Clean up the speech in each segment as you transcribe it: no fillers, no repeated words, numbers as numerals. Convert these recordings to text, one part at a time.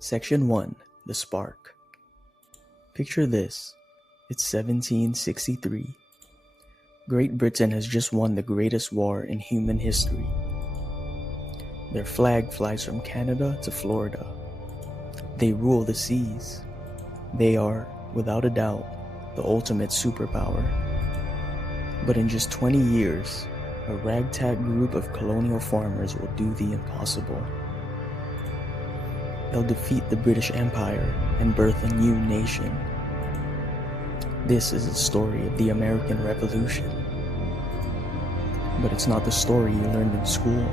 Section 1. The Spark. Picture this. It's 1763. Great Britain has just won the greatest war in human history. Their flag flies from Canada to Florida. They rule the seas. They are, without a doubt, the ultimate superpower. But in just 20 years, a ragtag group of colonial farmers will do the impossible. They'll defeat the British Empire and birth a new nation. This is the story of the American Revolution. But it's not the story you learned in school.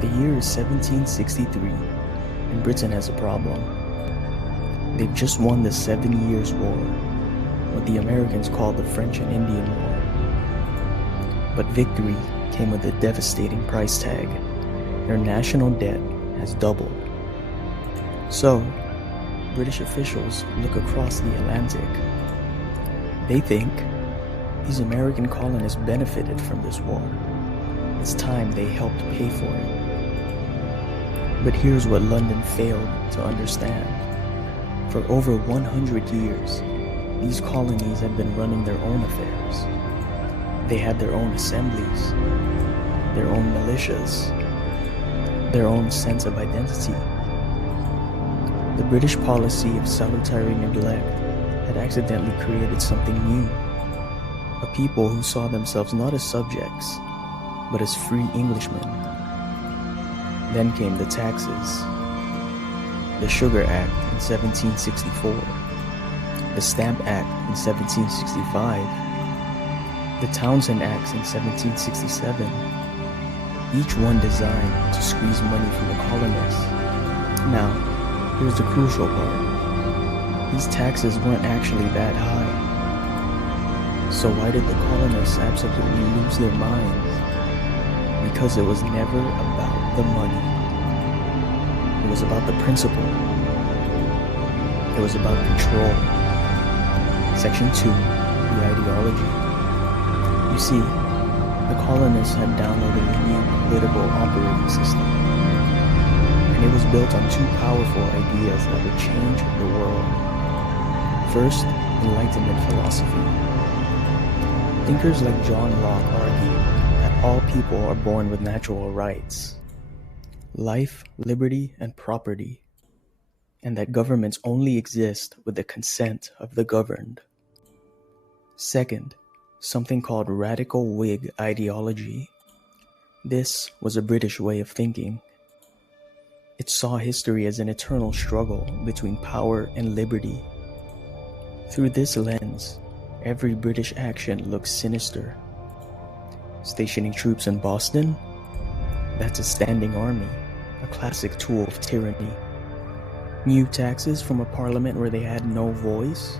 The year is 1763, and Britain has a problem. They've just won the 7 Years' War, what the Americans call the French and Indian War. But victory came with a devastating price tag. Their national debt has doubled. So, British officials look across the Atlantic. They think these American colonists benefited from this war. It's time they helped pay for it. But here's what London failed to understand. For over 100 years, these colonies had been running their own affairs. They had their own assemblies, their own militias, their own sense of identity. The British policy of salutary neglect had accidentally created something new. A people who saw themselves not as subjects, but as free Englishmen. Then came the taxes. The Sugar Act in 1764. The Stamp Act in 1765. The Townshend Acts in 1767. Each one designed to squeeze money from the colonists. Now, here's the crucial part. These taxes weren't actually that high. So why did the colonists absolutely lose their minds? Because it was never about the money. It was about the principle. It was about control. Section 2, the ideology. You see, the colonists had downloaded a new political operating system. And it was built on two powerful ideas that would change the world. First, Enlightenment philosophy. Thinkers like John Locke argued that all people are born with natural rights, life, liberty, and property, and that governments only exist with the consent of the governed. Second, something called radical Whig ideology. This was a British way of thinking. It saw history as an eternal struggle between power and liberty. Through this lens, every British action looks sinister. Stationing troops in Boston? That's a standing army, a classic tool of tyranny. New taxes from a parliament where they had no voice?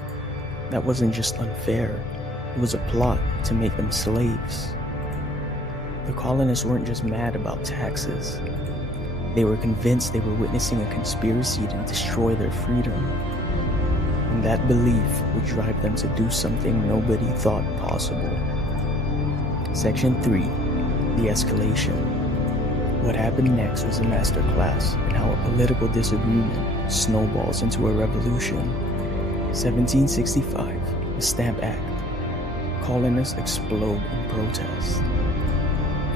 That wasn't just unfair, it was a plot to make them slaves. The colonists weren't just mad about taxes. They were convinced they were witnessing a conspiracy to destroy their freedom. And that belief would drive them to do something nobody thought possible. Section 3. The Escalation. What happened next was a masterclass in how a political disagreement snowballs into a revolution. 1765. The Stamp Act. Colonists explode in protest.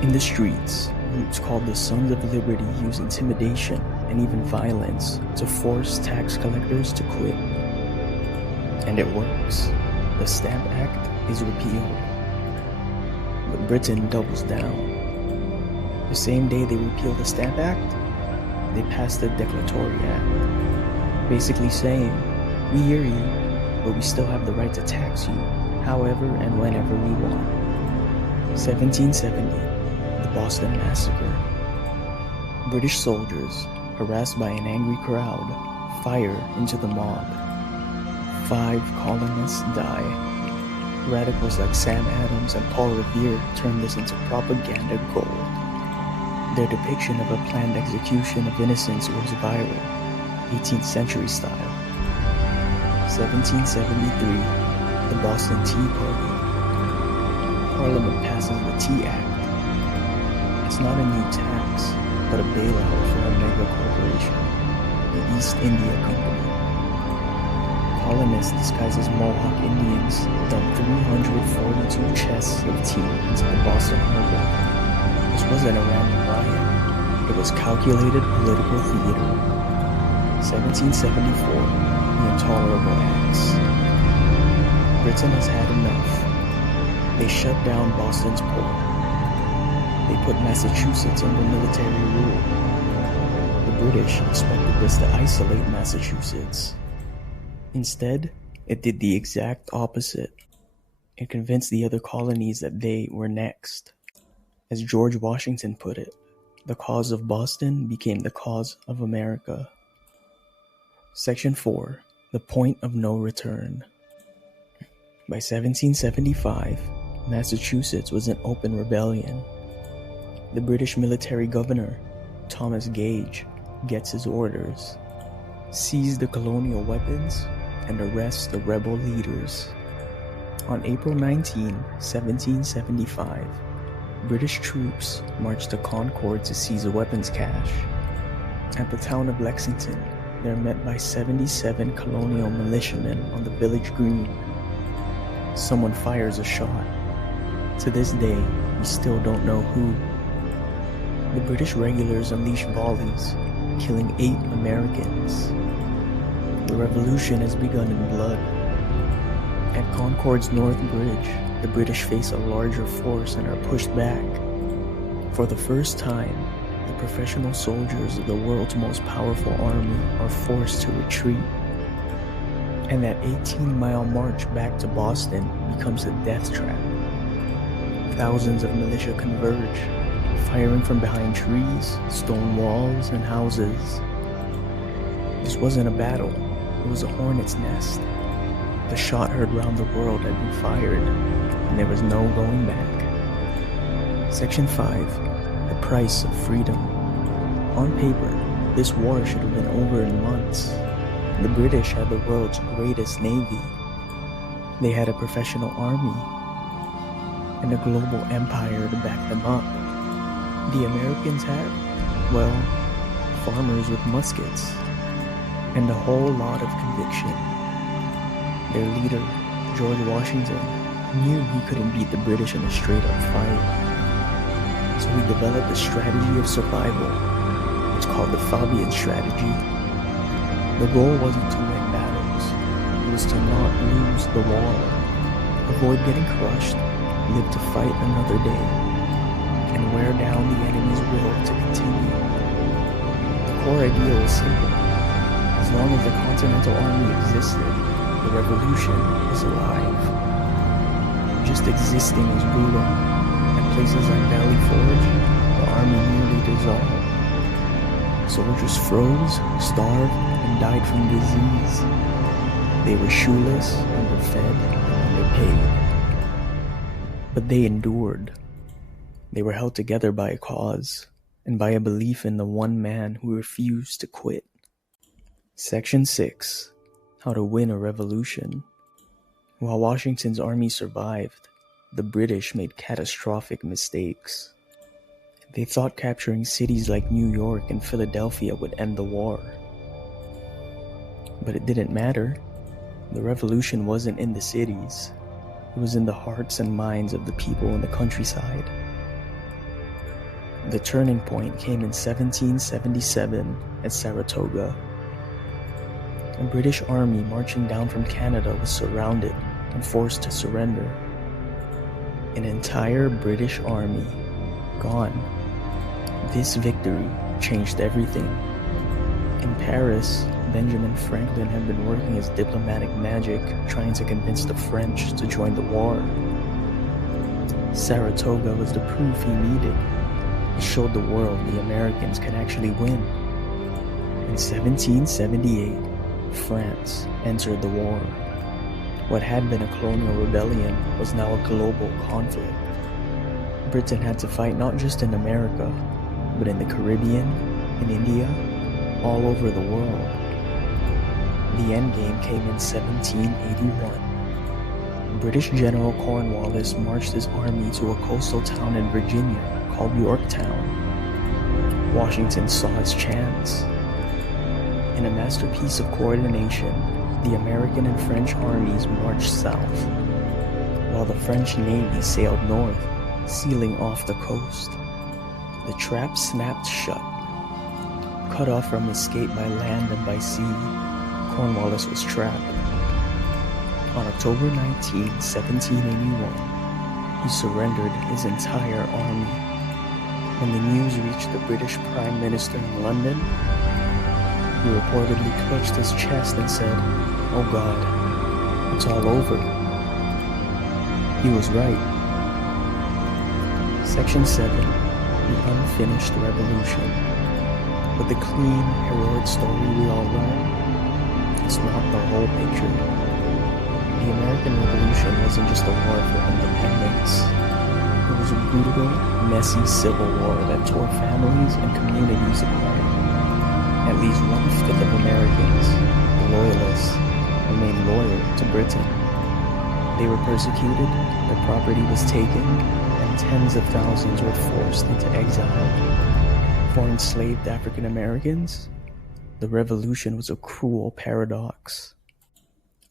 In the streets, groups called the Sons of Liberty use intimidation and even violence to force tax collectors to quit. And it works. The Stamp Act is repealed. But Britain doubles down. The same day they repealed the Stamp Act, they passed the Declaratory Act, basically saying, we hear you, but we still have the right to tax you, however and whenever we want. 1770, the Boston Massacre. British soldiers, harassed by an angry crowd, fire into the mob. 5 colonists die. Radicals like Sam Adams and Paul Revere turned this into propaganda gold. Their depiction of a planned execution of innocents was viral, 18th century style. 1773, the Boston Tea Party. Parliament passes the Tea Act. It's not a new tax, but a bailout for a mega corporation. East India Company. Colonists disguised as Mohawk Indians dumped 342 chests of tea into the Boston Harbor. This wasn't a random riot. It was calculated political theater. 1774, the Intolerable Acts. Britain has had enough. They shut down Boston's port. They put Massachusetts under military rule. The British expected this to isolate Massachusetts. Instead, it did the exact opposite. It convinced the other colonies that they were next. As George Washington put it, the cause of Boston became the cause of America. Section 4. The Point of No Return. By 1775, Massachusetts was in open rebellion. The British military governor, Thomas Gage, gets his orders: seize the colonial weapons and arrest the rebel leaders. On April 19, 1775, British troops marched to Concord to seize a weapons cache. At the town of Lexington, they're met by 77 colonial militiamen on the village green. Someone fires a shot. To this day, we still don't know who. The British regulars unleash volleys, killing 8 Americans. The revolution has begun in blood. At Concord's North Bridge, the British face a larger force and are pushed back. For the first time, the professional soldiers of the world's most powerful army are forced to retreat. And that 18-mile march back to Boston becomes a death trap. Thousands of militia converge, firing from behind trees, stone walls, and houses. This wasn't a battle, it was a hornet's nest. The shot heard round the world had been fired, and there was no going back. Section 5. The Price of Freedom. On paper, this war should have been over in months. The British had the world's greatest navy. They had a professional army and a global empire to back them up. The Americans had, well, farmers with muskets and a whole lot of conviction. Their leader, George Washington, knew he couldn't beat the British in a straight-up fight. So he developed a strategy of survival. It's called the Fabian strategy. The goal wasn't to win battles. It was to not lose the war. Avoid getting crushed, live to fight another day, and wear down the enemy's will to continue. The core idea was simple. As long as the Continental Army existed, the revolution was alive. Just existing was brutal. At places like Valley Forge, the army nearly dissolved. Soldiers froze, starved, and died from disease. They were shoeless, underfed, and underpaid. But they endured. They were held together by a cause, and by a belief in the one man who refused to quit. Section 6. How to win a revolution. While Washington's army survived, the British made catastrophic mistakes. They thought capturing cities like New York and Philadelphia would end the war. But it didn't matter. The revolution wasn't in the cities. It was in the hearts and minds of the people in the countryside. The turning point came in 1777 at Saratoga. A British army marching down from Canada was surrounded and forced to surrender. An entire British army gone. This victory changed everything. In Paris, Benjamin Franklin had been working his diplomatic magic, trying to convince the French to join the war. Saratoga was the proof he needed. It showed the world the Americans could actually win. In 1778, France entered the war. What had been a colonial rebellion was now a global conflict. Britain had to fight not just in America, but in the Caribbean, in India, all over the world. The endgame came in 1781. British General Cornwallis marched his army to a coastal town in Virginia called Yorktown. Washington saw his chance. In a masterpiece of coordination, the American and French armies marched south, while the French Navy sailed north, sealing off the coast. The trap snapped shut. Cut off from escape by land and by sea, Cornwallis was trapped. On October 19, 1781, he surrendered his entire army. When the news reached the British Prime Minister in London, he reportedly clutched his chest and said, "Oh God, it's all over." He was right. Section 7, the unfinished revolution. But the clean, heroic story we all learn, it's not the whole picture. The American Revolution wasn't just a war for independence. It was a brutal, messy civil war that tore families and communities apart. At least 1/5 of Americans, the Loyalists, remained loyal to Britain. They were persecuted, their property was taken, and tens of thousands were forced into exile. For enslaved African Americans, the Revolution was a cruel paradox.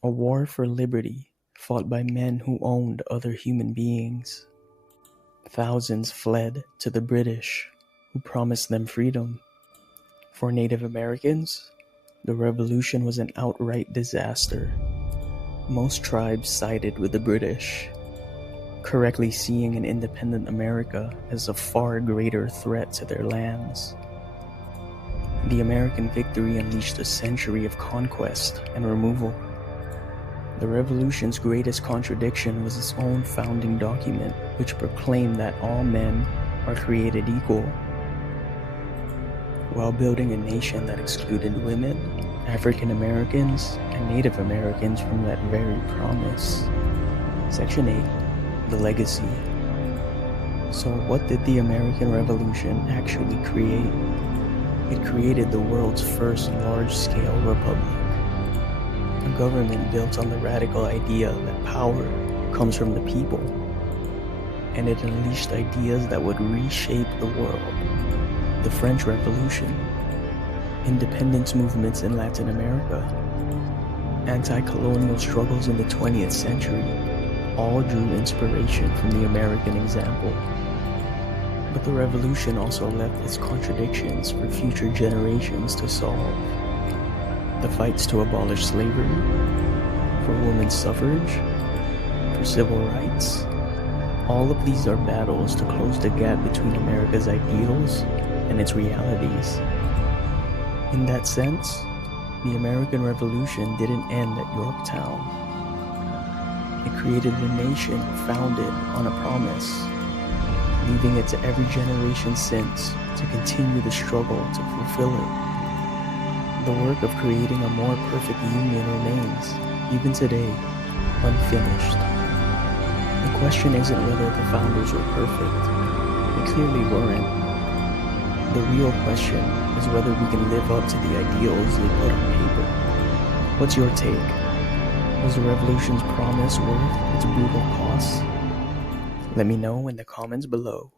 A war for liberty fought by men who owned other human beings. Thousands fled to the British, who promised them freedom. For Native Americans, the Revolution was an outright disaster. Most tribes sided with the British, correctly seeing an independent America as a far greater threat to their lands. The American victory unleashed a century of conquest and removal. The Revolution's greatest contradiction was its own founding document, which proclaimed that all men are created equal, while building a nation that excluded women, African Americans, and Native Americans from that very promise. Section 8, the legacy. So what did the American Revolution actually create? It created the world's first large-scale republic. A government built on the radical idea that power comes from the people, and it unleashed ideas that would reshape the world. The French Revolution, independence movements in Latin America, anti-colonial struggles in the 20th century, all drew inspiration from the American example. But the revolution also left its contradictions for future generations to solve. The fights to abolish slavery, for women's suffrage, for civil rights. All of these are battles to close the gap between America's ideals and its realities. In that sense, the American Revolution didn't end at Yorktown. It created a nation founded on a promise, leaving it to every generation since to continue the struggle to fulfill it. The work of creating a more perfect union remains, even today, unfinished. The question isn't whether the founders were perfect. They clearly weren't. The real question is whether we can live up to the ideals they put on paper. What's your take? Was the revolution's promise worth its brutal costs? Let me know in the comments below.